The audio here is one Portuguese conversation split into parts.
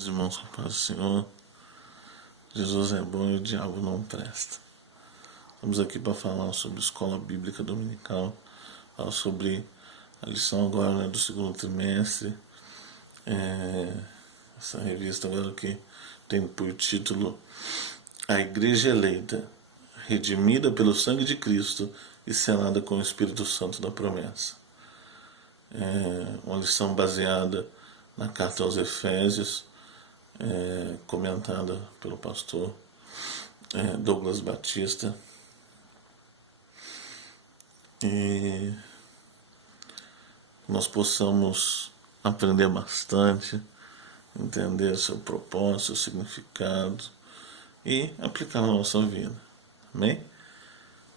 Os irmãos com a paz do Senhor. Jesus é bom e o diabo não presta. Estamos aqui para falar sobre escola bíblica dominical, falar sobre a lição agora, do segundo trimestre. Essa revista agora que tem por título A Igreja Eleita, redimida pelo sangue de Cristo e selada com o Espírito Santo da promessa. Uma lição baseada na carta aos Efésios, comentada pelo pastor Douglas Batista, e nós possamos aprender bastante, entender seu propósito, seu significado e aplicar na nossa vida. Amém?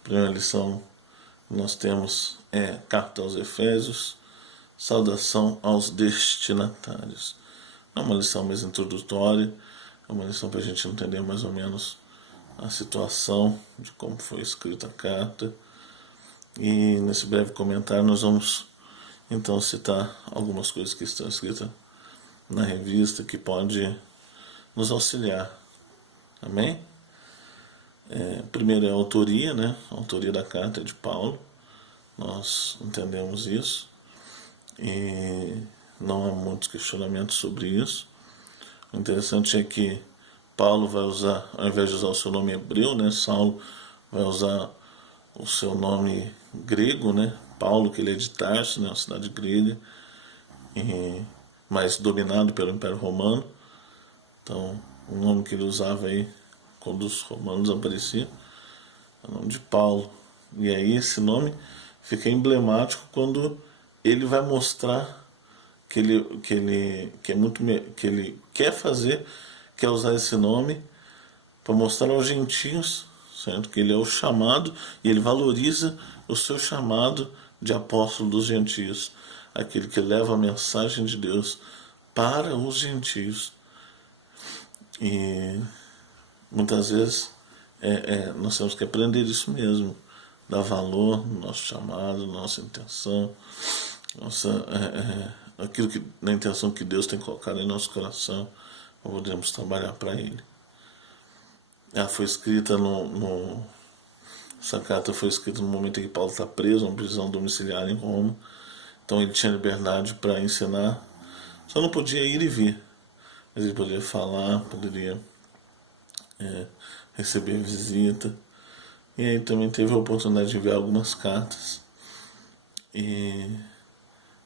A primeira lição que nós temos é carta aos Efésios, saudação aos destinatários. É uma lição mais introdutória, é uma lição para a gente entender mais ou menos a situação de como foi escrita a carta. E nesse breve comentário nós vamos então citar algumas coisas que estão escritas na revista que pode nos auxiliar. Amém? Primeiro é a autoria, né? A autoria da carta é de Paulo. Nós entendemos isso e não há muitos questionamentos sobre isso. O interessante é que Paulo vai usar, ao invés de usar o seu nome hebreu, né, Saulo vai usar o seu nome grego, né, Paulo, que ele é de Tarso, né, uma cidade grega, mas dominado pelo Império Romano. Então, o nome que ele usava aí, quando os romanos apareciam, é o nome de Paulo. E aí esse nome fica emblemático quando ele vai mostrar que ele quer fazer, quer usar esse nome para mostrar aos gentios, certo? Que ele é o chamado e ele valoriza o seu chamado de apóstolo dos gentios, aquele que leva a mensagem de Deus para os gentios. E muitas vezes nós temos que aprender isso mesmo, dar valor no nosso chamado, na nossa intenção, aquilo que, na intenção que Deus tem colocado em nosso coração, podemos trabalhar para Ele. Ela foi escrita essa carta foi escrita no momento em que Paulo está preso, uma prisão domiciliar em Roma. Então ele tinha liberdade para ensinar, só não podia ir e vir, mas ele poderia falar, poderia receber visita. E aí também teve a oportunidade de enviar algumas cartas. E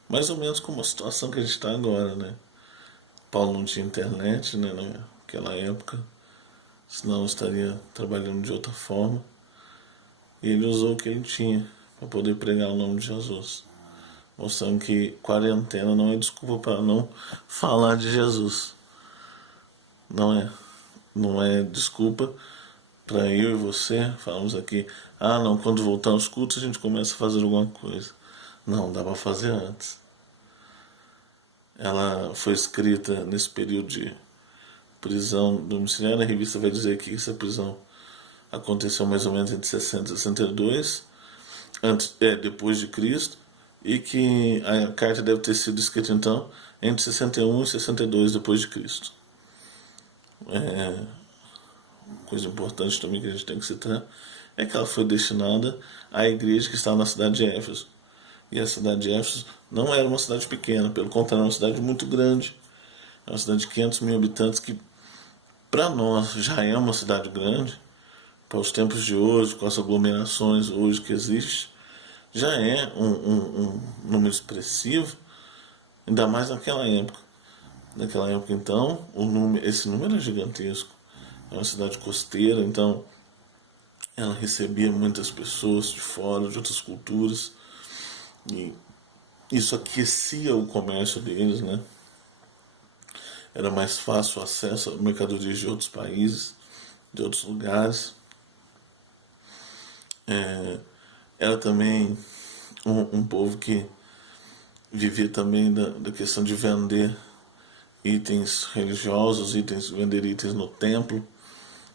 mais ou menos como a situação que a gente está agora, né? Paulo não tinha internet, né, naquela época, senão estaria trabalhando de outra forma. E ele usou o que ele tinha para poder pregar o nome de Jesus, mostrando que quarentena não é desculpa para não falar de Jesus. Não é desculpa para eu e você falamos aqui, não, quando voltar aos cultos a gente começa a fazer alguma coisa. Não, dá para fazer antes. Ela foi escrita nesse período de prisão domiciliar. A revista vai dizer que essa prisão aconteceu mais ou menos entre 60 e 62 depois de Cristo, e que a carta deve ter sido escrita então entre 61 e 62 depois de Cristo. Coisa importante também que a gente tem que citar é que ela foi destinada à igreja que estava na cidade de Éfeso. E a cidade de Éfeso não era uma cidade pequena, pelo contrário, era uma cidade muito grande. É uma cidade de 500 mil habitantes, que para nós já é uma cidade grande. Para os tempos de hoje, com as aglomerações hoje que existem, já é um número expressivo, ainda mais naquela época. Naquela época, então, esse número é gigantesco. É uma cidade costeira, então ela recebia muitas pessoas de fora, de outras culturas, e isso aquecia o comércio deles, né? Era mais fácil o acesso a mercadorias de outros países, de outros lugares. Era também um povo que vivia também da questão de vender itens religiosos, vender itens no templo,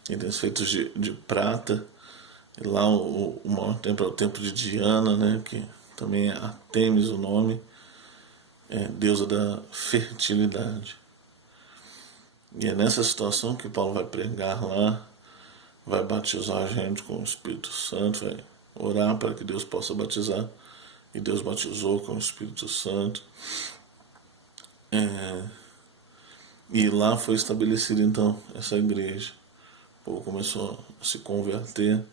itens feitos de prata. E lá o maior templo é o templo de Diana, né, que também é Artemis o nome, deusa da fertilidade. E é nessa situação que Paulo vai pregar lá, vai batizar a gente com o Espírito Santo, vai orar para que Deus possa batizar. E Deus batizou com o Espírito Santo. E lá foi estabelecida então essa igreja. O povo começou a se converter.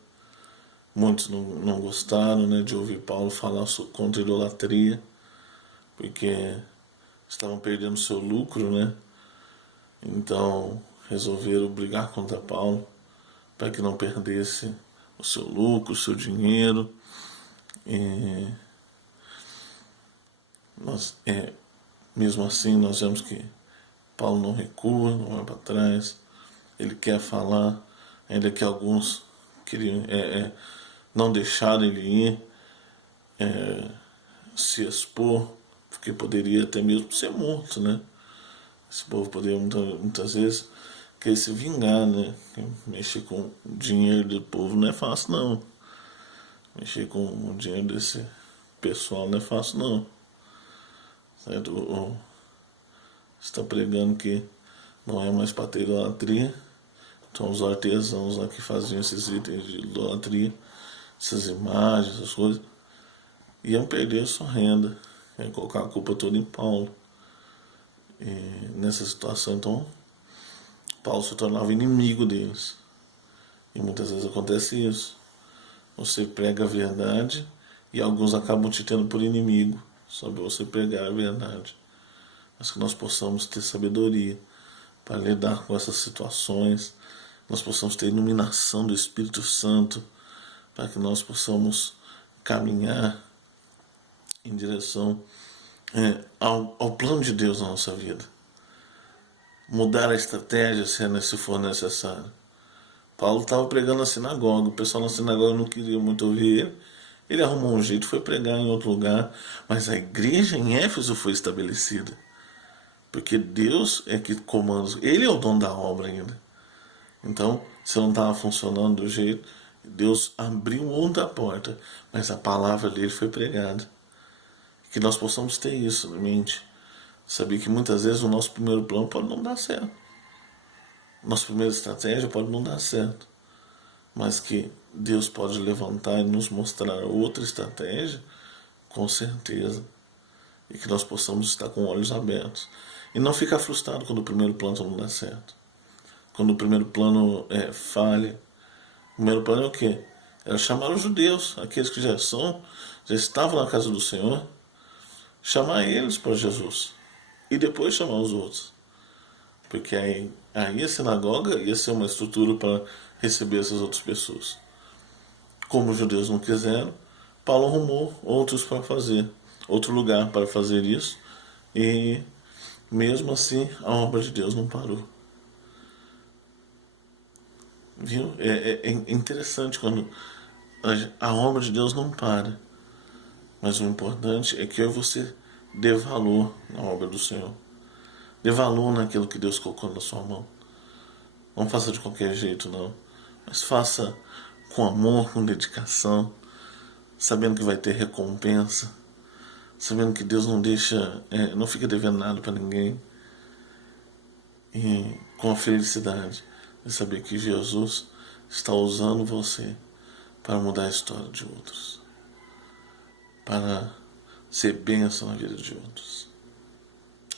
Muitos não gostaram, né, de ouvir Paulo falar contra a idolatria, porque estavam perdendo seu lucro, né? Então resolveram brigar contra Paulo para que não perdesse o seu lucro, o seu dinheiro. E mesmo assim nós vemos que Paulo não recua, não vai para trás. Ele quer falar, ainda que alguns queriam, não deixaram ele ir, se expor, porque poderia até mesmo ser morto, né? Esse povo poderia muitas vezes querer se vingar, né? Mexer com o dinheiro do povo não é fácil, não. Mexer com o dinheiro desse pessoal não é fácil, não. Certo? Você está pregando que não é mais para ter idolatria. Então os artesãos lá que faziam esses itens de idolatria, essas imagens, essas coisas, iam perder a sua renda, iam colocar a culpa toda em Paulo. E nessa situação, então, Paulo se tornava inimigo deles. E muitas vezes acontece isso. Você prega a verdade e alguns acabam te tendo por inimigo, só para você pregar a verdade. Mas que nós possamos ter sabedoria para lidar com essas situações, nós possamos ter iluminação do Espírito Santo, para que nós possamos caminhar em direção ao plano de Deus na nossa vida. Mudar a estratégia se for necessário. Paulo estava pregando na sinagoga, o pessoal na sinagoga não queria muito ouvir ele. Ele arrumou um jeito, foi pregar em outro lugar, mas a igreja em Éfeso foi estabelecida. Porque Deus é que comanda, ele é o dono da obra ainda. Então, se não estava funcionando do jeito, Deus abriu outra porta, mas a palavra dele foi pregada. Que nós possamos ter isso na mente. Saber que muitas vezes o nosso primeiro plano pode não dar certo. Nossa primeira estratégia pode não dar certo. Mas que Deus pode levantar e nos mostrar outra estratégia, com certeza. E que nós possamos estar com olhos abertos. E não ficar frustrado quando o primeiro plano não dá certo. Quando o primeiro plano falha. O primeiro plano é o quê? Era chamar os judeus, aqueles que já estavam na casa do Senhor, chamar eles para Jesus. E depois chamar os outros. Porque aí a sinagoga ia ser uma estrutura para receber essas outras pessoas. Como os judeus não quiseram, Paulo arrumou outros para fazer, outro lugar para fazer isso, e mesmo assim a obra de Deus não parou. Viu? É interessante quando a obra de Deus não para, mas o importante é que eu e você dê valor na obra do Senhor. Dê valor naquilo que Deus colocou na sua mão. Não faça de qualquer jeito, não. Mas faça com amor, com dedicação, sabendo que vai ter recompensa, sabendo que Deus não deixa, não fica devendo nada para ninguém. E com a felicidade de saber que Jesus está usando você para mudar a história de outros, para ser bênção na vida de outros.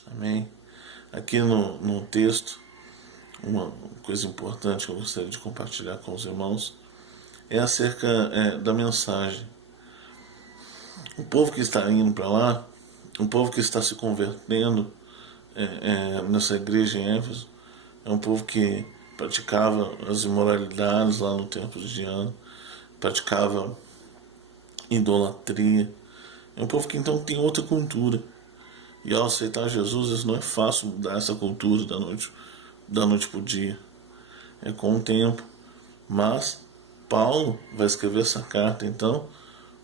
Amém? Aqui no texto, uma coisa importante que eu gostaria de compartilhar com os irmãos é acerca da mensagem. O povo que está indo para lá, o povo que está se convertendo nessa igreja em Éfeso, é um povo que praticava as imoralidades lá no templo de Diana, praticava idolatria. É um povo que então tem outra cultura. E ao aceitar Jesus, isso não é fácil mudar essa cultura da noite para o dia. É com o tempo. Mas Paulo vai escrever essa carta, então,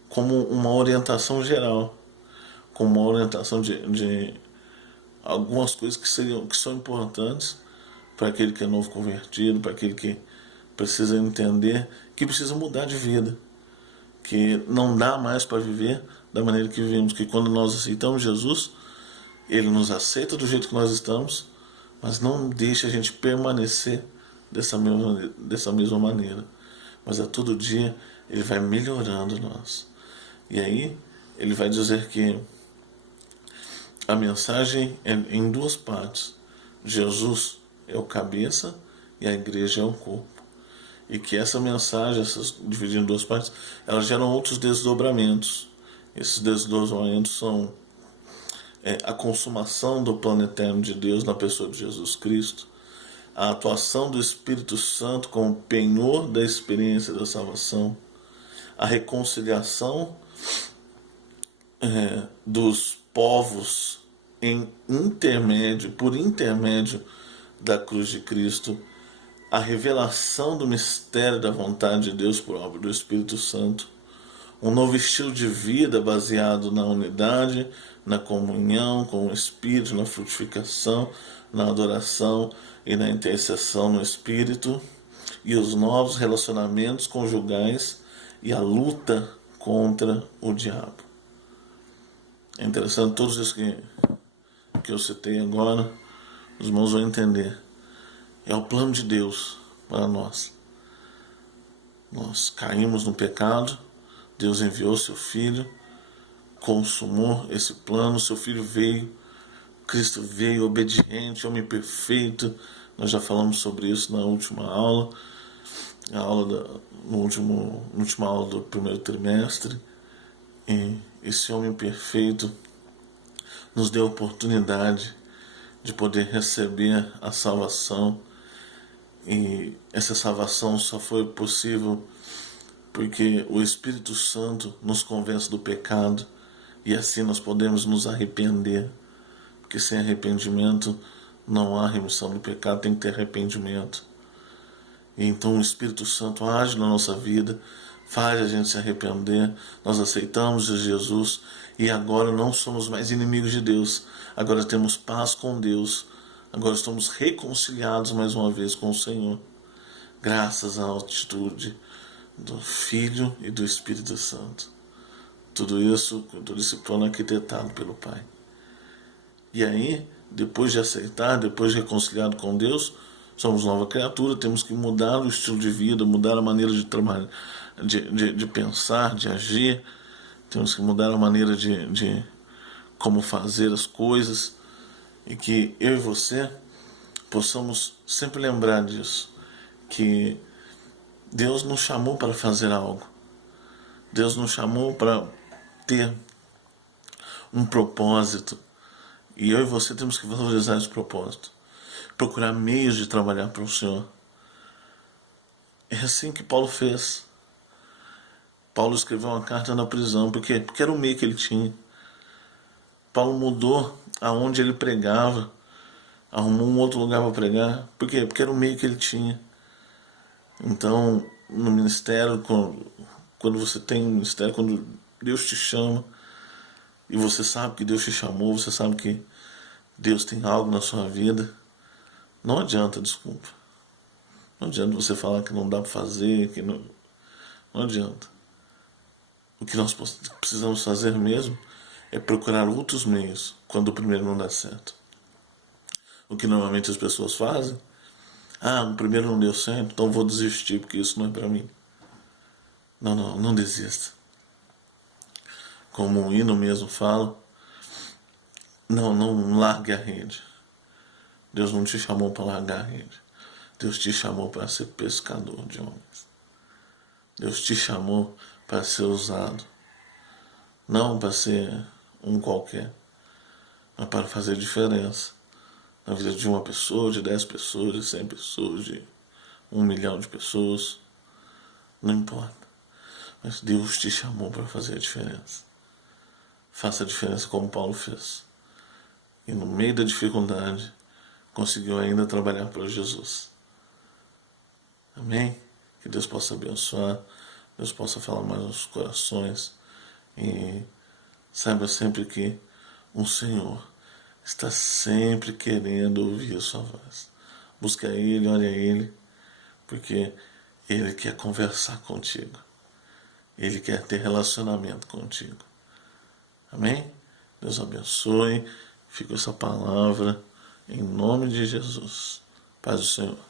como uma orientação geral, como uma orientação de algumas coisas que são importantes para aquele que é novo convertido, para aquele que precisa entender que precisa mudar de vida, que não dá mais para viver da maneira que vivemos, que quando nós aceitamos Jesus, Ele nos aceita do jeito que nós estamos, mas não deixe a gente permanecer dessa mesma maneira. Mas a todo dia ele vai melhorando nós. E aí ele vai dizer que a mensagem é em duas partes. Jesus é o cabeça e a igreja é o corpo. E que essa mensagem, essas divididas em duas partes, elas geram outros desdobramentos. Esses desdobramentos são a consumação do plano eterno de Deus na pessoa de Jesus Cristo, a atuação do Espírito Santo como penhor da experiência da salvação, a reconciliação dos povos por intermédio da cruz de Cristo, a revelação do mistério da vontade de Deus por obra do Espírito Santo, um novo estilo de vida baseado na unidade, na comunhão com o Espírito, na frutificação, na adoração e na intercessão no Espírito, e os novos relacionamentos conjugais e a luta contra o diabo. É interessante, todos isso que eu citei agora, os irmãos vão entender. É o plano de Deus para nós. Nós caímos no pecado, Deus enviou seu Filho, consumou esse plano, seu Filho veio, Cristo veio obediente, homem perfeito. Nós já falamos sobre isso na última aula, na última aula do primeiro trimestre. E esse homem perfeito nos deu a oportunidade de poder receber a salvação. E essa salvação só foi possível porque o Espírito Santo nos convence do pecado e assim nós podemos nos arrepender. Porque sem arrependimento não há remissão do pecado, tem que ter arrependimento. E então o Espírito Santo age na nossa vida, faz a gente se arrepender, nós aceitamos Jesus e agora não somos mais inimigos de Deus, agora temos paz com Deus, agora estamos reconciliados mais uma vez com o Senhor, graças à atitude do Filho e do Espírito Santo. Tudo isso, todo esse plano arquitetado pelo Pai. E aí, depois de aceitar, depois de reconciliado com Deus, somos nova criatura, temos que mudar o estilo de vida, mudar a maneira de trabalhar, de pensar, de agir, temos que mudar a maneira de como fazer as coisas, e que eu e você possamos sempre lembrar disso, que Deus nos chamou para fazer algo, Deus nos chamou para ter um propósito, e eu e você temos que valorizar esse propósito, procurar meios de trabalhar para o Senhor. É assim que Paulo fez. Paulo escreveu uma carta na prisão, porque era o meio que ele tinha. Paulo mudou aonde ele pregava, arrumou um outro lugar para pregar. Por quê? Porque era o meio que ele tinha. Então, no ministério, quando você tem um ministério, quando Deus te chama, e você sabe que Deus te chamou, você sabe que Deus tem algo na sua vida, não adianta desculpa. Não adianta você falar que não dá para fazer, que não adianta. O que nós precisamos fazer mesmo é procurar outros meios quando o primeiro não dá certo. O que normalmente as pessoas fazem, o primeiro não deu certo, então vou desistir porque isso não é para mim. Não desista. Como o hino mesmo fala, não largue a rede. Deus não te chamou para largar a rede. Deus te chamou para ser pescador de homens. Deus te chamou para ser usado. Não para ser um qualquer, mas para fazer diferença na vida de uma pessoa, de 10 pessoas, de 100 pessoas, de 1 milhão de pessoas. Não importa. Mas Deus te chamou para fazer a diferença. Faça a diferença como Paulo fez. E no meio da dificuldade, conseguiu ainda trabalhar para Jesus. Amém? Que Deus possa abençoar, Deus possa falar mais nos corações. E saiba sempre que o Senhor está sempre querendo ouvir a sua voz. Busca Ele, olha a Ele, porque Ele quer conversar contigo. Ele quer ter relacionamento contigo. Amém? Deus abençoe. Fica essa palavra Em nome de Jesus. Paz do Senhor.